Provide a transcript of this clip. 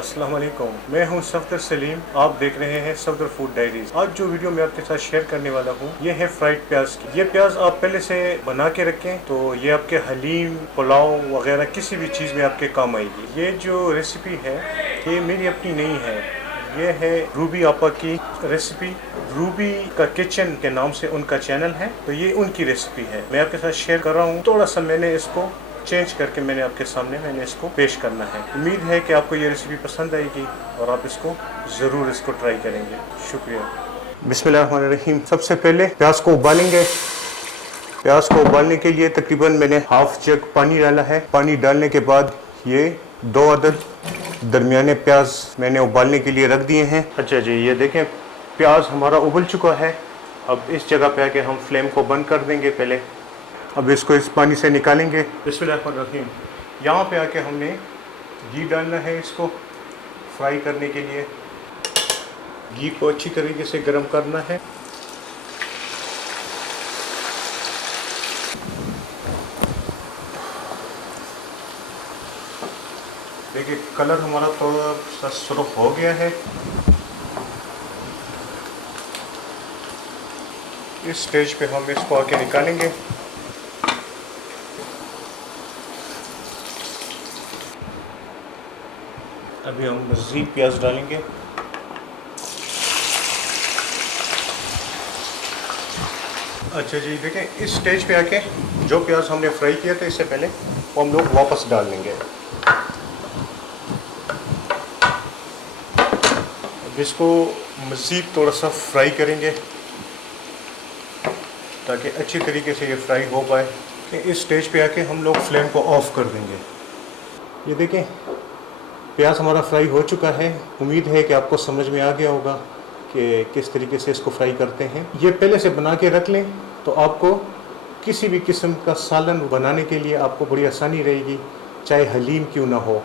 अस्सलाम वालेकुम, मैं हूं सफदर सलीम। आप देख रहे हैं सफदर फूड डायरीज। आज जो वीडियो मैं आपके साथ शेयर करने वाला हूं ये है फ्राइड प्याज की। ये प्याज आप पहले से बना के रखें तो ये आपके हलीम, पुलाव वगैरह किसी भी चीज़ में आपके काम आएगी। ये जो रेसिपी है ये मेरी अपनी नहीं है, ये है रूबी आपा की रेसिपी। रूबी का किचन के नाम से उनका चैनल है, तो ये उनकी रेसिपी है। मैं आपके साथ शेयर कर रहा हूँ। थोड़ा सा मैंने इसको चेंज करके मैंने आपके सामने इसको पेश करना है। उम्मीद है कि आपको ये रेसिपी पसंद आएगी और आप इसको ज़रूर ट्राई करेंगे। शुक्रिया। बिस्मिल्लाहिर्रहमानिर्रहीम। सबसे पहले प्याज को उबालेंगे। प्याज को उबालने के लिए तकरीबन मैंने हाफ जग पानी डाला है। पानी डालने के बाद ये 2 अदद दरमियाने प्याज मैंने उबालने के लिए रख दिए हैं। अच्छा जी, ये देखें प्याज हमारा उबल चुका है। अब इस जगह पे आके हम फ्लेम को बंद कर देंगे पहले। अब इसको इस पानी से निकालेंगे। बिस्मिल्लाहिर्रहमानिर्रहीम। यहाँ पे आके हमने घी डालना है इसको फ्राई करने के लिए। घी को अच्छी तरीके से गर्म करना है। देखिए कलर हमारा थोड़ा सा सुर्ख हो गया है। इस स्टेज पे हम इसको आके निकालेंगे। अभी हम मज़ीद प्याज डालेंगे। अच्छा जी, देखें इस स्टेज पे आके जो प्याज हमने फ्राई किया था इससे पहले वो हम लोग वापस डाल देंगे। अब इसको मज़ीद थोड़ा सा फ्राई करेंगे ताकि अच्छी तरीके से ये फ्राई हो पाए। कि इस स्टेज पे आके हम लोग फ्लेम को ऑफ़ कर देंगे। ये देखें प्याज हमारा फ्राई हो चुका है। उम्मीद है कि आपको समझ में आ गया होगा कि किस तरीके से इसको फ्राई करते हैं। ये पहले से बना के रख लें तो आपको किसी भी किस्म का सालन बनाने के लिए आपको बड़ी आसानी रहेगी, चाहे हलीम क्यों ना हो।